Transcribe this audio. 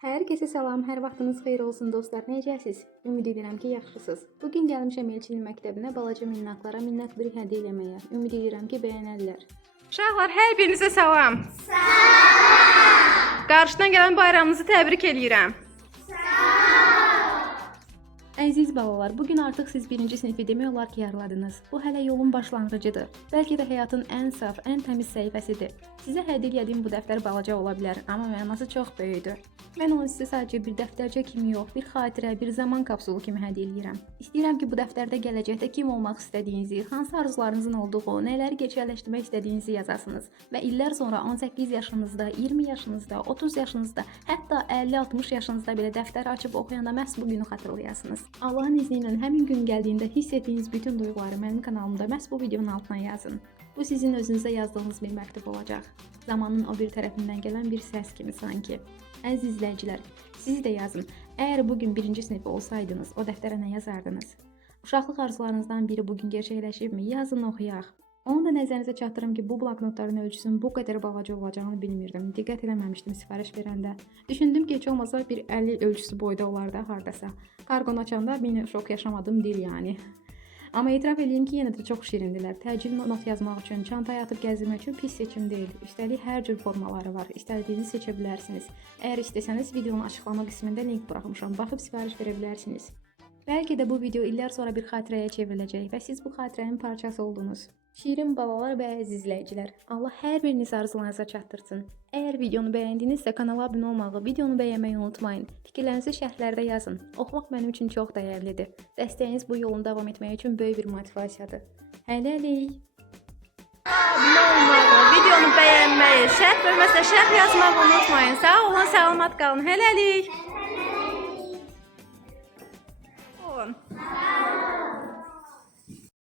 Hər kəsə salam, hər vaxtınız xeyir olsun dostlar. Necəsiz? Ümid edirəm ki, yaxşısınız. Bu gün gəlmişəm Elçinin məktəbinə balaca minnaklara minnət bir hədiyyə eləməyə. Ümid edirəm ki, bəyənərlər. Uşaqlar, hər birinizə salam. Salam. Qarşıdan gələn bayramınızı təbrik eləyirəm. Əziz balalar, bugün artıq siz 1-ci sinifi demək olar ki, yarladınız. Bu hələ yolun başlanğıcıdır. Bəlkə də həyatın ən saf, ən təmiz səhifəsidir. Sizə hədiyyə etdiyim bu dəftər balaca ola bilər, amma mənası çox böyükdür. Mən onu sizə sadəcə bir dəftərcə kimi yox, bir xatirə, bir zaman kapsulu kimi hədiyyə edirəm. İstəyirəm ki, bu dəftərdə gələcəkdə kim olmaq istədiyinizi, hansı arzularınızın olduğu, nələri gerçəkləşdirmək istədiyinizi yazasınız və illər sonra 18 yaşınızda, 20 yaşınızda, 30 yaşınızda, hətta 50-60 yaşınızda belə dəftəri açıb oxuyanda məhz bu günü xatırlayasınız. Allahın izni ilə həmin gün gəldiyində hiss etdiyiniz bütün duyğuları mənim kanalımda məhz bu videonun altına yazın. Bu sizin özünüzə yazdığınız bir məktub olacaq. Zamanın o bir tərəfindən gələn bir səs kimi sanki. Əziz izləyicilər, siz də yazın. Əgər bugün 1-ci sinif olsaydınız, o dəftərə nə yazardınız? Uşaqlıq arzularınızdan biri bugün gerçəkləşibmi? Yazın, oxuyaq. Onu da nəzərinizə çatdırım ki, bu bloknotların ölçüsünün bu qədər balaca olacağını bilmirdim. Diqqət eləməmişdim sifariş verəndə. Düşündüm ki, heç olmasa bir 50 ölçüsü boyda olar da hardasa. Kargonu açanda bir şok yaşamadım deyil yəni. Amma etiraf edeyim ki, yenə də çox şirindilər. Təcil not yazmaq üçün, çantaya atıb gəzdirmək üçün pis seçim deyil. Üstəlik hər cür formaları var. İstədiyinizi seçə bilərsiniz. Əgər istəsəniz videonun açıqlama qismində link buraxmışam. Baxıb sifariş verə bilərsiniz. Bəlkə də bu video illər sonra bir xatirəyə çevriləcək və siz bu xatirənin parçası oldunuz. Şirin balalar və əziz izləyicilər, Allah hər birinizi arzularınıza çatdırsın. Əgər videonu bəyəndinizsə kanala abunə olmağı, videonu bəyənməyi unutmayın. Fikirlərinizi şərhlərdə yazın. Oxumaq mənim üçün çox dəyərlidir. Dəstəyiniz bu yolun davam etməyi üçün böyük bir motivasiyadır. Hələlik. Abunə olmağı, videonu bəyənməyi, şərh bölməsinə şərh yazmağı unutmayın. Sağ olun, salamat qalın. Hələlik. Olun.